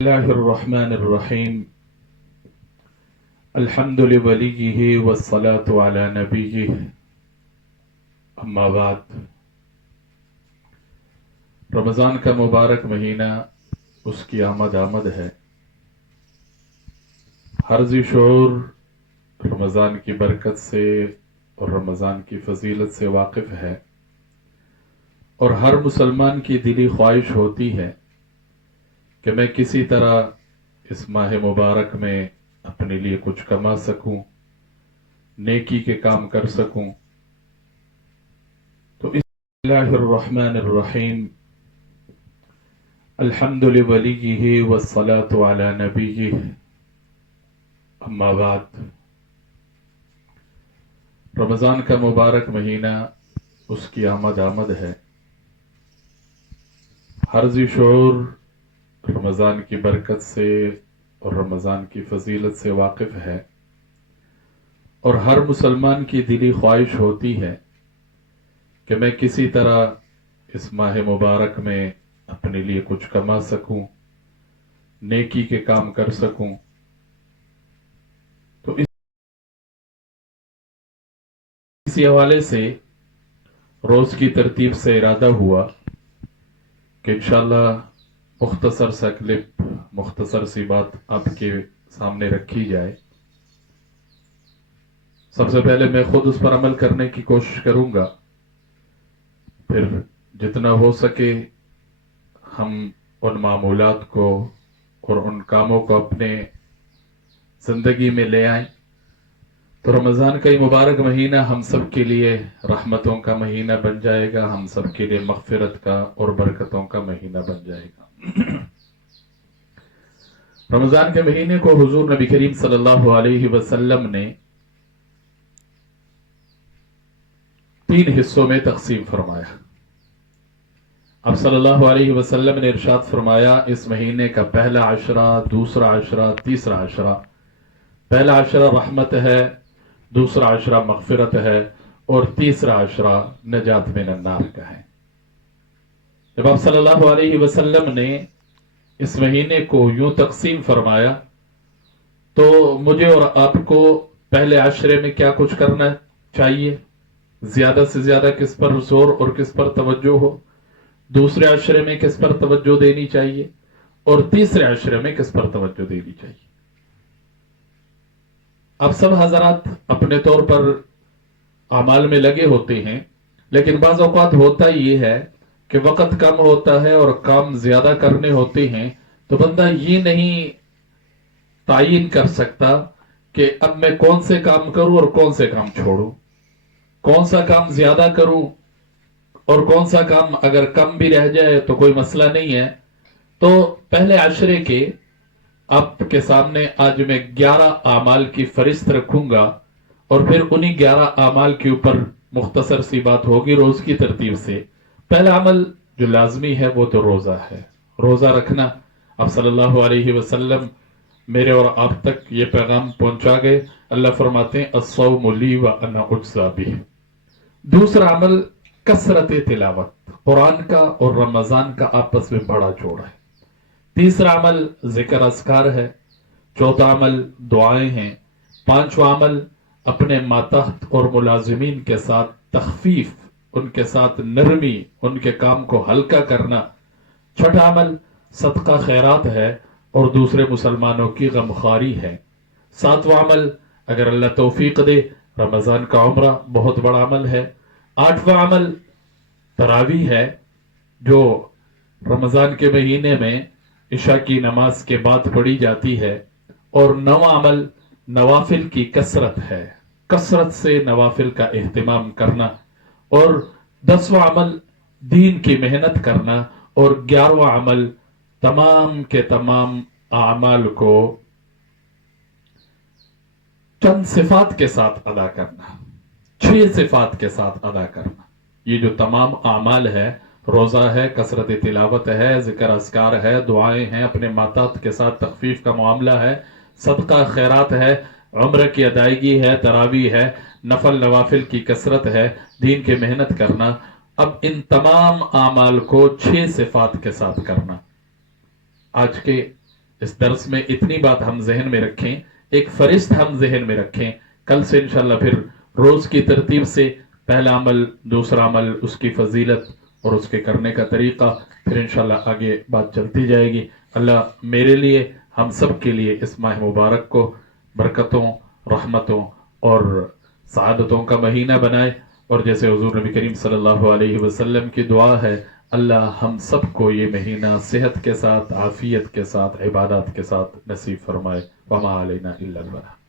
اللہ الرحمن الرحیم الحمد لولیہ والصلاة علی نبیہ اما بعد۔ رمضان کا مبارک مہینہ، اس کی آمد ہے۔ ہر ذی شعور رمضان کی برکت سے اور رمضان کی فضیلت سے واقف ہے، اور ہر مسلمان کی دلی خواہش ہوتی ہے کہ میں کسی طرح اس ماہ مبارک میں اپنے لیے کچھ کما سکوں، نیکی کے کام کر سکوں۔ تو اس اللہ الرحمن الرحیم الحمد لولیہ والصلاة علی نبیہ اما بعد۔ رمضان کا مبارک مہینہ، اس کی آمد ہے۔ ہر ذی شعور رمضان کی برکت سے اور رمضان کی فضیلت سے واقف ہے، اور ہر مسلمان کی دلی خواہش ہوتی ہے کہ میں کسی طرح اس ماہ مبارک میں اپنے لیے کچھ کما سکوں، نیکی کے کام کر سکوں۔ تو اسی حوالے سے روز کی ترتیب سے ارادہ ہوا کہ انشاءاللہ مختصر سا کلپ، مختصر سی بات آپ کے سامنے رکھی جائے۔ سب سے پہلے میں خود اس پر عمل کرنے کی کوشش کروں گا، پھر جتنا ہو سکے ہم ان معمولات کو اور ان کاموں کو اپنے زندگی میں لے آئیں، تو رمضان کا یہ مبارک مہینہ ہم سب کے لیے رحمتوں کا مہینہ بن جائے گا، ہم سب کے لیے مغفرت کا اور برکتوں کا مہینہ بن جائے گا۔ رمضان کے مہینے کو حضور نبی کریم صلی اللہ علیہ وسلم نے 3 حصوں میں تقسیم فرمایا۔ اب صلی اللہ علیہ وسلم نے ارشاد فرمایا، اس مہینے کا پہلا عشرہ، دوسرا عشرہ، تیسرا عشرہ۔ پہلا عشرہ رحمت ہے، دوسرا عشرہ مغفرت ہے، اور تیسرا عشرہ نجات من النار کا ہے۔ جب آپ صلی اللہ علیہ وسلم نے اس مہینے کو یوں تقسیم فرمایا تو مجھے اور آپ کو پہلے عشرے میں کیا کچھ کرنا چاہیے، زیادہ سے زیادہ کس پر زور اور کس پر توجہ ہو، دوسرے عشرے میں کس پر توجہ دینی چاہیے، اور تیسرے عشرے میں کس پر توجہ دینی چاہیے۔ اب سب حضرات اپنے طور پر اعمال میں لگے ہوتے ہیں، لیکن بعض اوقات ہوتا یہ ہے کہ وقت کم ہوتا ہے اور کام زیادہ کرنے ہوتے ہیں، تو بندہ یہ نہیں تعین کر سکتا کہ اب میں کون سے کام کروں اور کون سے کام چھوڑوں، کون سا کام زیادہ کروں اور کون سا کام اگر کم بھی رہ جائے تو کوئی مسئلہ نہیں ہے۔ تو پہلے عشرے کے آپ کے سامنے آج میں 11 اعمال کی فہرست رکھوں گا، اور پھر انہی 11 اعمال کے اوپر مختصر سی بات ہوگی روز کی ترتیب سے۔ پہلا عمل جو لازمی ہے وہ تو روزہ ہے، روزہ رکھنا۔ اب صلی اللہ علیہ وسلم میرے اور آپ تک یہ پیغام پہنچا گئے۔ اللہ فرماتے ہیں الصوم لی وانا اجزی بہ۔ دوسرا عمل کثرت تلاوت، قرآن کا اور رمضان کا آپس میں بڑا جوڑ ہے۔ تیسرا عمل ذکر اذکار ہے۔ چوتھا عمل دعائیں ہیں۔ پانچواں عمل اپنے ماتحت اور ملازمین کے ساتھ تخفیف، ان کے ساتھ نرمی، ان کے کام کو ہلکا کرنا۔ چھٹا عمل صدقہ خیرات ہے اور دوسرے مسلمانوں کی غمخواری ہے۔ ساتواں عمل اگر اللہ توفیق دے رمضان کا عمرہ، بہت بڑا عمل ہے۔ آٹھواں عمل تراویح ہے جو رمضان کے مہینے میں عشاء کی نماز کے بعد پڑھی جاتی ہے۔ اور نواں عمل نوافل کی کثرت ہے، کثرت سے نوافل کا اہتمام کرنا۔ اور 10واں عمل دین کی محنت کرنا۔ اور 11واں عمل تمام کے تمام اعمال کو چند صفات کے ساتھ ادا کرنا، 6 صفات کے ساتھ ادا کرنا۔ یہ جو تمام اعمال ہے، روزہ ہے، کثرت تلاوت ہے، ذکر اذکار ہے، دعائیں ہیں، اپنے ماتحت کے ساتھ تخفیف کا معاملہ ہے، صدقہ خیرات ہے، عمرہ کی ادائیگی ہے، تراویح ہے، نفل نوافل کی کثرت ہے، دین کی محنت کرنا۔ اب ان تمام اعمال کو 6 صفات کے ساتھ کرنا۔ آج کے اس درس میں اتنی بات ہم ذہن میں رکھیں، ایک فرست ہم ذہن میں رکھیں. کل سے انشاءاللہ پھر روز کی ترتیب سے پہلا عمل، دوسرا عمل، اس کی فضیلت اور اس کے کرنے کا طریقہ، پھر انشاءاللہ آگے بات چلتی جائے گی. اللہ میرے لیے، ہم سب کے لیے اس ماہ مبارک کو برکتوں، رحمتوں اور سعادتوں کا مہینہ بنائے. اور جیسے حضور نبی کریم صلی اللہ علیہ وسلم کی دعا ہے، اللہ ہم سب کو یہ مہینہ صحت کے ساتھ، عافیت کے ساتھ، عبادات کے ساتھ نصیب فرمائے. وما علینا الا البلاغ.